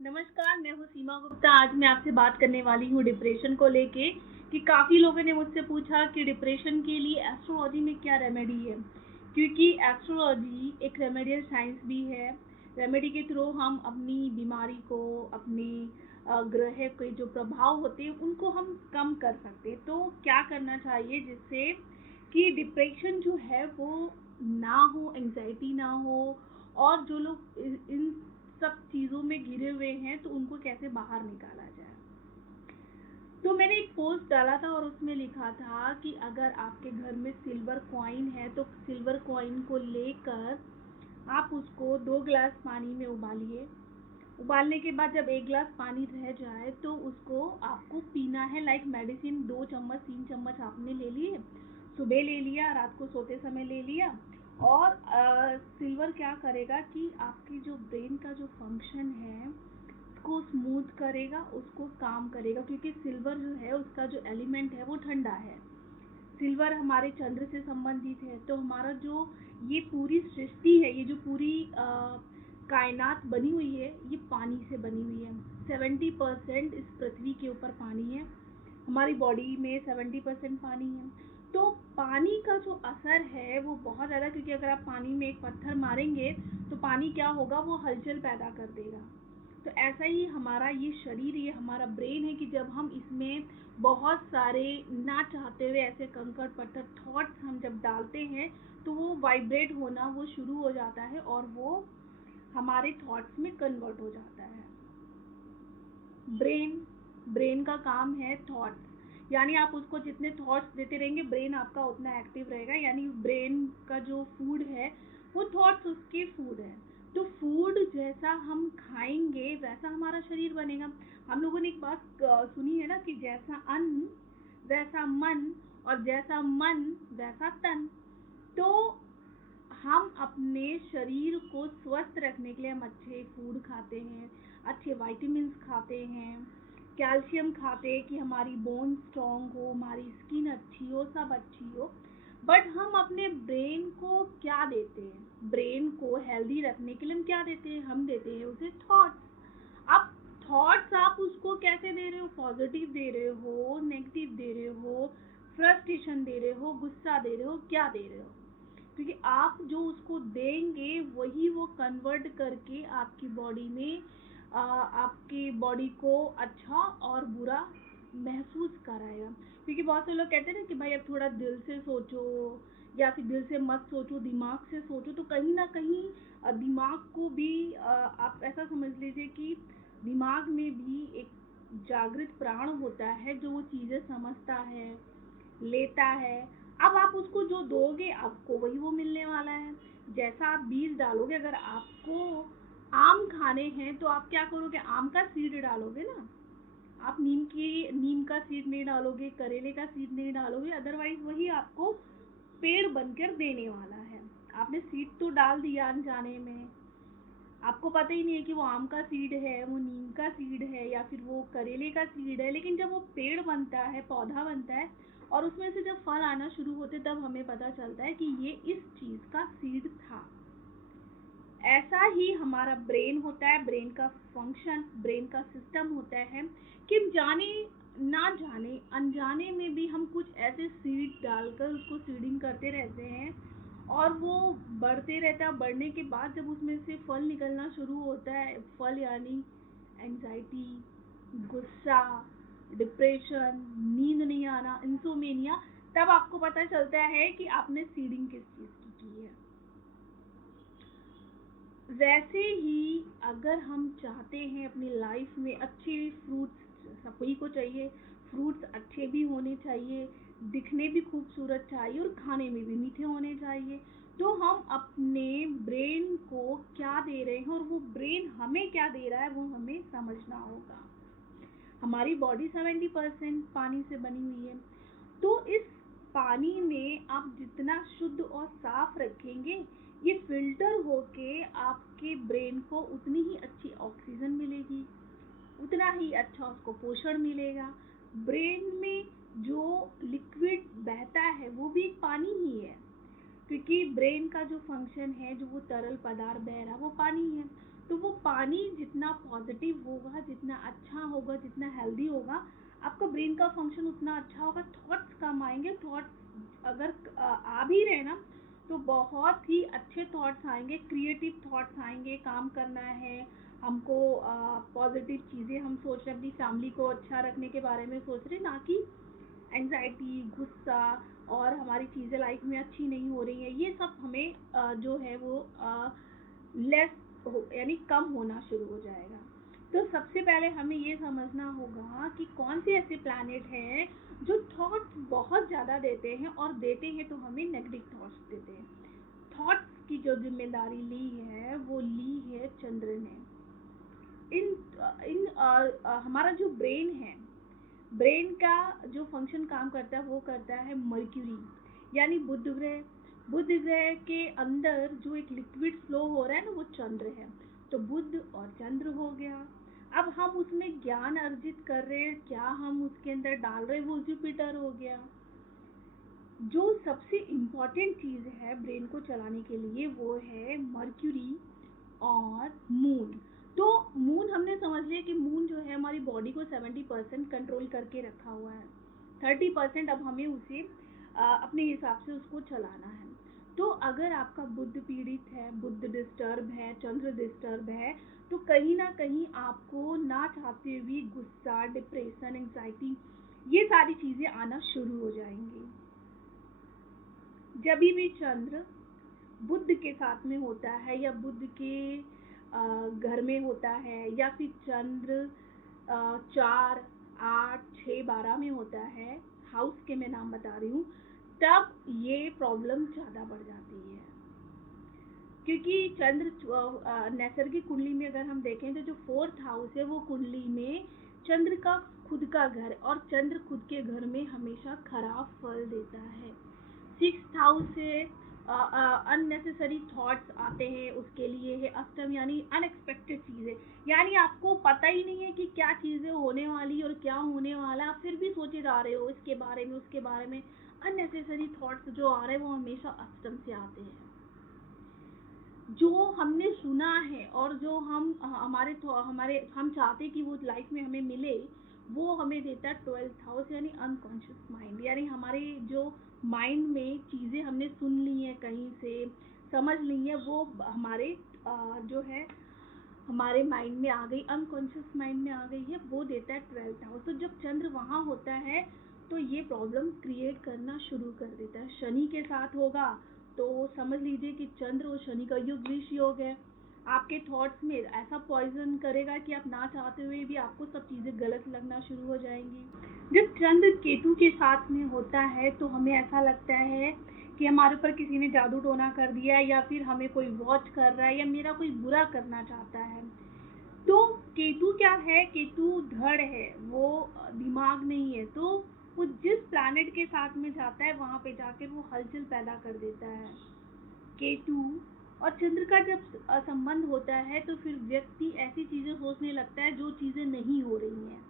नमस्कार, मैं हूँ सीमा गुप्ता। आज मैं आपसे बात करने वाली हूँ डिप्रेशन को लेके कि काफ़ी लोगों ने मुझसे पूछा कि डिप्रेशन के लिए एस्ट्रोलॉजी में क्या रेमेडी है, क्योंकि एस्ट्रोलॉजी एक रेमेडियल साइंस भी है। रेमेडी के थ्रू हम अपनी बीमारी को, अपने ग्रह के जो प्रभाव होते हैं उनको हम कम कर सकते हैं। तो क्या करना चाहिए जिससे कि डिप्रेशन जो है वो ना हो, एंजाइटी ना हो, और जो लोग इन सब चीज़ों में घिरे हुए हैं तो उनको कैसे बाहर निकाला जाए। तो मैंने एक पोस्ट डाला था और उसमें लिखा था कि अगर आपके घर में सिल्वर कॉइन है तो सिल्वर कॉइन को लेकर आप उसको 2 गिलास पानी में उबालिए। उबालने के बाद जब 1 गिलास पानी रह जाए तो उसको आपको पीना है लाइक मेडिसिन। 2 चम्मच 3 चम्मच आपने ले लिए, सुबह ले लिया, रात को सोते समय ले लिया। और सिल्वर क्या करेगा कि आपकी जो ब्रेन का जो फंक्शन है उसको स्मूथ करेगा, उसको काम करेगा, क्योंकि सिल्वर जो है उसका जो एलिमेंट है वो ठंडा है। सिल्वर हमारे चंद्र से संबंधित है। तो हमारा जो ये पूरी सृष्टि है, ये जो पूरी कायनात बनी हुई है, ये पानी से बनी हुई है। 70% इस पृथ्वी के ऊपर पानी है। हमारी बॉडी में 70% पानी है। तो पानी का जो असर है वो बहुत ज़्यादा, क्योंकि अगर आप पानी में एक पत्थर मारेंगे तो पानी क्या होगा, वो हलचल पैदा कर देगा। तो ऐसा ही हमारा ये शरीर, ये हमारा ब्रेन है कि जब हम इसमें बहुत सारे ना चाहते हुए ऐसे कंकड़ पत्थर थॉट्स हम जब डालते हैं तो वो वाइब्रेट होना वो शुरू हो जाता है और वो हमारे थॉट्स में कन्वर्ट हो जाता है। ब्रेन ब्रेन का काम है थॉट्स, यानी आप उसको जितने थॉट्स देते रहेंगे ब्रेन आपका उतना एक्टिव रहेगा। यानी ब्रेन का जो फूड है वो थॉट्स उसके फूड है। तो फूड जैसा हम खाएंगे वैसा हमारा शरीर बनेगा। हम लोगों ने एक बात सुनी है ना कि जैसा अन्न वैसा मन, और जैसा मन वैसा तन। तो हम अपने शरीर को स्वस्थ रखने के लिए हम अच्छे फूड खाते हैं, अच्छे वाइटामिन खाते हैं, कैल्शियम खाते हैं कि हमारी बोन स्ट्रॉन्ग हो, हमारी स्किन अच्छी हो, सब अच्छी हो। बट हम अपने ब्रेन को क्या देते हैं? ब्रेन को हेल्दी रखने के लिए हम क्या देते हैं? हम देते हैं उसे थॉट्स। अब थॉट्स आप उसको कैसे दे रहे हो? पॉजिटिव दे रहे हो, नेगेटिव दे रहे हो, फ्रस्ट्रेशन दे रहे हो, गुस्सा दे रहे हो, क्या दे रहे हो? क्योंकि आप जो उसको देंगे वही वो कन्वर्ट करके आपकी बॉडी में आपकी बॉडी को अच्छा और बुरा महसूस कराएगा। क्योंकि बहुत से लोग कहते हैं ना कि भाई अब थोड़ा दिल से सोचो, या फिर दिल से मत सोचो, दिमाग से सोचो। तो कहीं ना कहीं दिमाग को भी आप ऐसा समझ लीजिए कि दिमाग में भी एक जागृत प्राण होता है जो वो चीज़ें समझता है, लेता है। अब आप उसको जो दोगे आपको वही वो मिलने वाला है। जैसा आप बीज डालोगे, अगर आपको आम खाने हैं तो आप क्या करोगे? आम का सीड डालोगे ना। आप नीम का सीड नहीं डालोगे, करेले का सीड नहीं डालोगे, अदरवाइज वही आपको पेड़ बनकर देने वाला है। आपने सीड तो डाल दिया अनजाने में, आपको पता ही नहीं है कि वो आम का सीड है, वो नीम का सीड है, या फिर वो करेले का सीड है। लेकिन जब वो पेड़ बनता है, पौधा बनता है, और उसमें से जब फल आना शुरू होते, तब हमें पता चलता है कि ये इस चीज का सीड था। ऐसा ही हमारा ब्रेन होता है, ब्रेन का फंक्शन, ब्रेन का सिस्टम होता है कि जाने ना जाने अनजाने में भी हम कुछ ऐसे सीड डालकर उसको सीडिंग करते रहते हैं, और वो बढ़ते रहता है। बढ़ने के बाद जब उसमें से फल निकलना शुरू होता है, फल यानी एंजाइटी, गुस्सा, डिप्रेशन, नींद नहीं आना, इंसोमेनिया, तब आपको पता चलता है कि आपने सीडिंग किस चीज़ की है। वैसे ही अगर हम चाहते हैं अपनी लाइफ में अच्छे फ्रूट्स, सभी को चाहिए, फ्रूट्स अच्छे भी होने चाहिए, दिखने भी खूबसूरत चाहिए, और खाने में भी मीठे होने चाहिए। तो हम अपने ब्रेन को क्या दे रहे हैं और वो ब्रेन हमें क्या दे रहा है वो हमें समझना होगा। हमारी बॉडी 70% पानी से बनी हुई है। तो इस पानी में आप जितना शुद्ध और साफ रखेंगे, ये फिल्टर होके आपके ब्रेन को उतनी ही अच्छी ऑक्सीजन मिलेगी, उतना ही अच्छा उसको पोषण मिलेगा। ब्रेन में जो लिक्विड बहता है वो भी पानी ही है, क्योंकि ब्रेन का जो फंक्शन है, जो वो तरल पदार्थ बह रहा है वो पानी है। तो वो पानी जितना पॉजिटिव होगा, जितना अच्छा होगा, जितना हेल्दी होगा, आपका ब्रेन का फंक्शन उतना अच्छा होगा। थॉट्स कम आएंगे। थॉट्स अगर आ भी रहे ना, तो बहुत ही अच्छे थॉट्स आएंगे, क्रिएटिव थॉट्स आएंगे। काम करना है हमको, पॉजिटिव चीज़ें हम सोच रहे हैं, अपनी फैमिली को अच्छा रखने के बारे में सोच रहे, ना कि एंजाइटी, गुस्सा और हमारी चीज़ें लाइफ में अच्छी नहीं हो रही हैं। ये सब हमें जो है वो लेस यानी कम होना शुरू हो जाएगा। तो सबसे पहले हमें ये समझना होगा कि कौन से ऐसे प्लैनेट हैं जो थॉट्स बहुत ज़्यादा देते हैं, और देते हैं तो हमें नेगेटिव थॉट्स देते हैं। थॉट्स की जो जिम्मेदारी ली है वो ली है चंद्र ने। इन इन हमारा जो ब्रेन है, ब्रेन का जो फंक्शन काम करता है वो करता है मर्क्यूरी, यानी बुध ग्रह। बुध ग्रह के अंदर जो एक लिक्विड फ्लो हो रहा है ना, वो चंद्र है। तो बुध और चंद्र हो गया। अब हम उसमें ज्ञान अर्जित कर रहे हैं, क्या हम उसके अंदर डाल रहे हैं, वो जुपिटर हो गया। जो सबसे इम्पोर्टेंट चीज़ है ब्रेन को चलाने के लिए वो है मर्क्यूरी और मून। तो मून हमने समझ लिया कि मून जो है हमारी बॉडी को 70% कंट्रोल करके रखा हुआ है। 30% अब हमें उसे अपने हिसाब से उसको चलाना है। तो अगर आपका बुध पीड़ित है, बुध डिस्टर्ब है, चंद्र डिस्टर्ब है, तो कहीं ना कहीं आपको ना चाहते हुए गुस्सा, डिप्रेशन, एंजाइटी, ये सारी चीज़ें आना शुरू हो जाएंगी। जब भी चंद्र बुध के साथ में होता है, या बुध के घर में होता है, या फिर चंद्र 4, 8, 6, 12 में होता है, हाउस के मैं नाम बता रही हूँ, तब ये प्रॉब्लम ज़्यादा बढ़ जाती है। क्योंकि चंद्र नैसर्गिक कुंडली में अगर हम देखें तो जो 4th हाउस है वो कुंडली में चंद्र का खुद का घर, और चंद्र खुद के घर में हमेशा खराब फल देता है। 6th हाउस से अननेसेसरी थॉट्स आते हैं, उसके लिए है अष्टम, यानी अनएक्सपेक्टेड चीज़ें, यानी आपको पता ही नहीं है कि क्या चीज़ें होने वाली और क्या होने वाला, आप फिर भी सोचे जा रहे हो इसके बारे में, उसके बारे में। अननेसेसरी थॉट्स जो आ रहे हैं वो हमेशा अष्टम से आते हैं। जो हमने सुना है और जो हमारे हम चाहते कि वो लाइफ में हमें मिले, वो हमें देता है 12th हाउस, यानी अनकॉन्शियस माइंड। यानी हमारे जो माइंड में चीज़ें हमने सुन ली हैं, कहीं से समझ ली हैं, वो हमारे जो है हमारे माइंड में आ गई, अनकॉन्शियस माइंड में आ गई है, वो देता है 12th हाउस। तो जब चंद्र वहाँ होता है तो ये प्रॉब्लम क्रिएट करना शुरू कर देता है। शनि के साथ होगा तो समझ लीजिए कि चंद्र और शनि का युग विष योग है। आपके थॉट्स में ऐसा पॉइजन करेगा कि आप ना चाहते हुए भी आपको सब चीज़ें गलत लगना शुरू हो जाएंगी। जब चंद्र केतु के साथ में होता है तो हमें ऐसा लगता है कि हमारे ऊपर किसी ने जादू टोना कर दिया है, या फिर हमें कोई वॉच कर रहा है, या मेरा कोई बुरा करना चाहता है। तो केतु क्या है? केतु धड़ है, वो दिमाग नहीं है। तो वो जिस प्लैनेट के साथ में जाता है वहां पे जाकर वो हलचल पैदा कर देता है। केतु और चंद्र का जब संबंध होता है तो फिर व्यक्ति ऐसी चीजें सोचने लगता है जो चीजें नहीं हो रही हैं।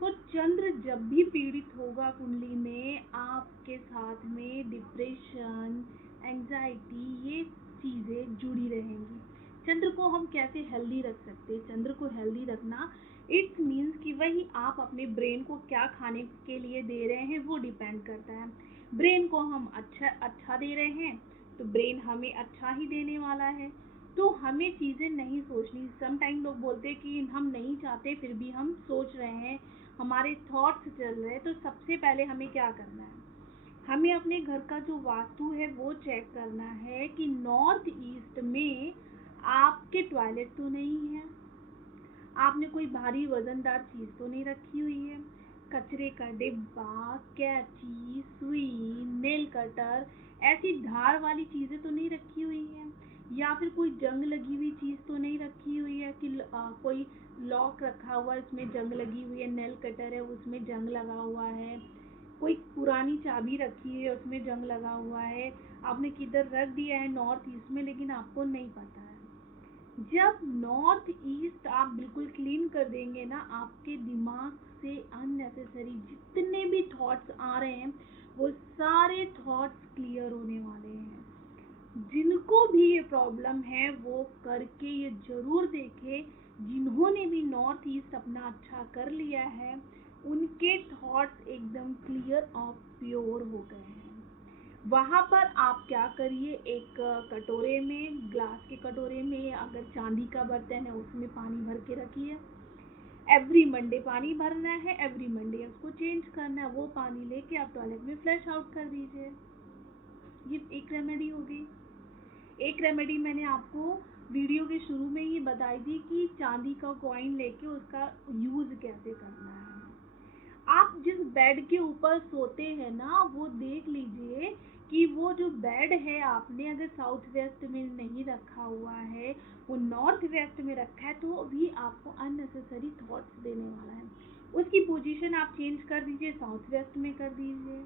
तो चंद्र जब भी पीड़ित होगा कुंडली में, आपके साथ में डिप्रेशन, एंजाइटी, ये चीजें जुड़ी रहेंगी। चंद्र को हम कैसे हेल्दी रख सकते हैं? चंद्र को हेल्दी रखना इट्स मीन्स कि वही आप अपने ब्रेन को क्या खाने के लिए दे रहे हैं वो डिपेंड करता है। ब्रेन को हम अच्छा दे रहे हैं तो ब्रेन हमें अच्छा ही देने वाला है। तो हमें चीज़ें नहीं सोचनी। सम टाइम लोग बोलते हैं कि हम नहीं चाहते फिर भी हम सोच रहे हैं, हमारे थॉट्स चल रहे हैं। तो सबसे पहले हमें क्या करना है? हमें अपने घर का जो वास्तु है वो चेक करना है कि नॉर्थ ईस्ट में आपके टॉयलेट तो नहीं है, आपने कोई भारी वजनदार चीज़ तो नहीं रखी हुई है, कचरे का डिब्बा, कैंची, सुई, नेल कटर, ऐसी धार वाली चीज़ें तो नहीं रखी हुई है, या फिर कोई जंग लगी हुई चीज़ तो नहीं रखी हुई है कि कोई लॉक रखा हुआ है उसमें जंग लगी हुई है, नेल कटर है उसमें जंग लगा हुआ है, कोई पुरानी चाबी रखी है उसमें जंग लगा हुआ है, आपने किधर रख दिया है नॉर्थ ईस्ट में लेकिन आपको नहीं पता है। जब नॉर्थ ईस्ट आप बिल्कुल क्लीन कर देंगे ना, आपके दिमाग से अननेसेसरी जितने भी थॉट्स आ रहे हैं वो सारे थॉट्स क्लियर होने वाले हैं। जिनको भी ये प्रॉब्लम है वो करके ये जरूर देखें। जिन्होंने भी नॉर्थ ईस्ट अपना अच्छा कर लिया है उनके थॉट्स एकदम क्लियर और प्योर हो गए हैं। वहाँ पर आप क्या करिए, एक कटोरे में, ग्लास के कटोरे में, अगर चांदी का बर्तन है उसमें पानी भर के रखिए। एवरी मंडे पानी भरना है, एवरी मंडे उसको चेंज करना है। वो पानी लेके आप टॉयलेट में फ्लश आउट कर दीजिए। ये एक रेमेडी होगी। एक रेमेडी मैंने आपको वीडियो के शुरू में ही बताई थी कि चांदी का कॉइन लेके उसका यूज कैसे करना है। आप जिस बेड के ऊपर सोते हैं ना, वो देख लीजिए कि वो जो बेड है आपने अगर साउथ वेस्ट में नहीं रखा हुआ है, वो नॉर्थ वेस्ट में रखा है, तो भी आपको अननेसेसरी थॉट्स देने वाला है। उसकी पोजीशन आप चेंज कर दीजिए, साउथ वेस्ट में कर दीजिए।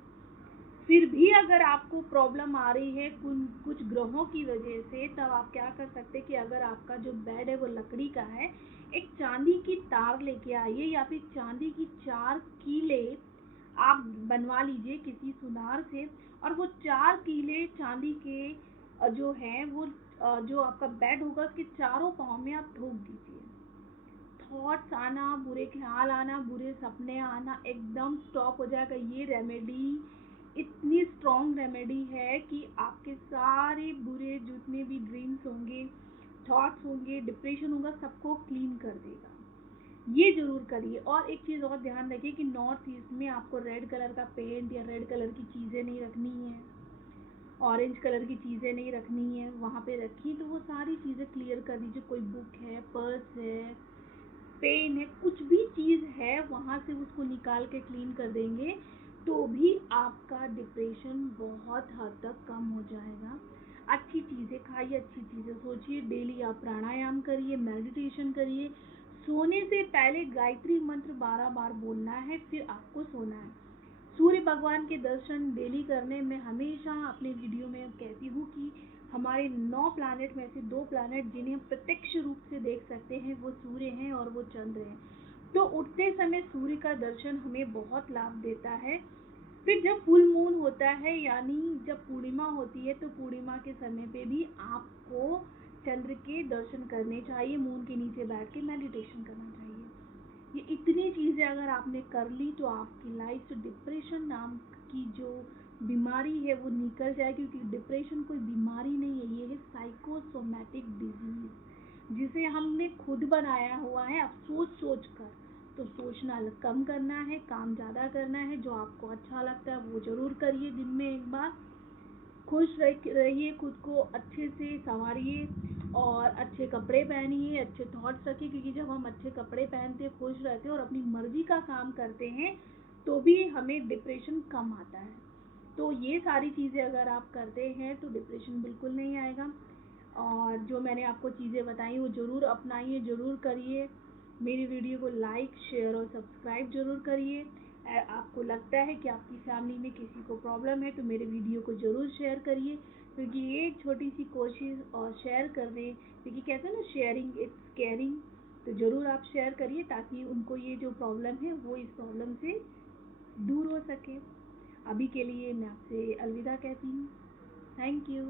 फिर भी अगर आपको प्रॉब्लम आ रही है कुछ ग्रहों की वजह से, तब आप क्या कर सकते हैं कि अगर आपका जो बेड है वो लकड़ी का है, एक चांदी की तार लेके आइए या फिर चांदी की 4 कीले आप बनवा लीजिए किसी सुनार से, और वो 4 कीले चांदी के जो है वो जो आपका बेड होगा उसके चारों पाँव में आप ठोक दीजिए। थॉट्स आना, बुरे ख्याल आना, बुरे सपने आना एकदम स्टॉप हो जाएगा। ये रेमेडी इतनी स्ट्रॉन्ग रेमेडी है कि आपके सारे बुरे जितने भी ड्रीम्स होंगे, थॉट्स होंगे, डिप्रेशन होगा, सबको क्लीन कर देगा। ये जरूर करिए। और एक चीज़ और ध्यान रखिए कि नॉर्थ ईस्ट में आपको रेड कलर का पेंट या रेड कलर की चीज़ें नहीं रखनी है, ऑरेंज कलर की चीज़ें नहीं रखनी है। वहाँ पे रखी तो वो सारी चीज़ें क्लियर कर दीजिए। कोई बुक है, पर्स है, पेन है, कुछ भी चीज़ है वहाँ से उसको निकाल के क्लीन कर देंगे तो भी आपका डिप्रेशन बहुत हद तक कम हो जाएगा। अच्छी चीज़ें खाइए, अच्छी चीज़ें सोचिए, डेली आप प्राणायाम करिए, मेडिटेशन करिए। सोने से पहले गायत्री मंत्र 12 बार बोलना है, फिर आपको सोना है। सूर्य भगवान के दर्शन डेली करने में हमेशा अपने वीडियो में कहती हूँ कि हमारे 9 प्लैनेट में से 2 प्लैनेट जिन्हें हम प्रत्यक्ष रूप से देख सकते हैं वो सूर्य हैं और वो चंद्र हैं। तो उठते समय सूर्य का दर्शन हमें बहुत लाभ देता है। फिर जब फुल मून होता है यानी जब पूर्णिमा होती है, तो पूर्णिमा के समय पे भी आपको चंद्र के दर्शन करने चाहिए, मून के नीचे बैठ के मेडिटेशन करना चाहिए। ये इतनी चीज़ें अगर आपने कर ली तो आपकी लाइफ से डिप्रेशन नाम की जो बीमारी है वो निकल जाए, क्योंकि डिप्रेशन कोई बीमारी नहीं है, ये है साइकोसोमैटिक डिजीज जिसे हमने खुद बनाया हुआ है। अब सोच सोच कर, तो सोचना कम करना है, काम ज़्यादा करना है। जो आपको अच्छा लगता है वो ज़रूर करिए। दिन में एक बार खुश रहिए, खुद को अच्छे से संवारिए और अच्छे कपड़े पहनिए, अच्छे थॉट्स रखिए, क्योंकि जब हम अच्छे कपड़े पहनते, खुश रहते और अपनी मर्जी का काम करते हैं तो भी हमें डिप्रेशन कम आता है। तो ये सारी चीज़ें अगर आप करते हैं तो डिप्रेशन बिल्कुल नहीं आएगा। और जो मैंने आपको चीज़ें बताई वो ज़रूर अपनाइए, ज़रूर करिए। मेरी वीडियो को लाइक, शेयर और सब्सक्राइब ज़रूर करिए। आपको लगता है कि आपकी फैमिली में किसी को प्रॉब्लम है तो मेरे वीडियो को ज़रूर शेयर करिए, क्योंकि ये एक छोटी सी कोशिश और शेयर कर दें, क्योंकि कहते हैं ना शेयरिंग इट्स केयरिंग। तो ज़रूर आप शेयर करिए ताकि उनको ये जो प्रॉब्लम है वो इस प्रॉब्लम से दूर हो सके। अभी के लिए मैं आपसे अलविदा कहती हूँ। Thank you.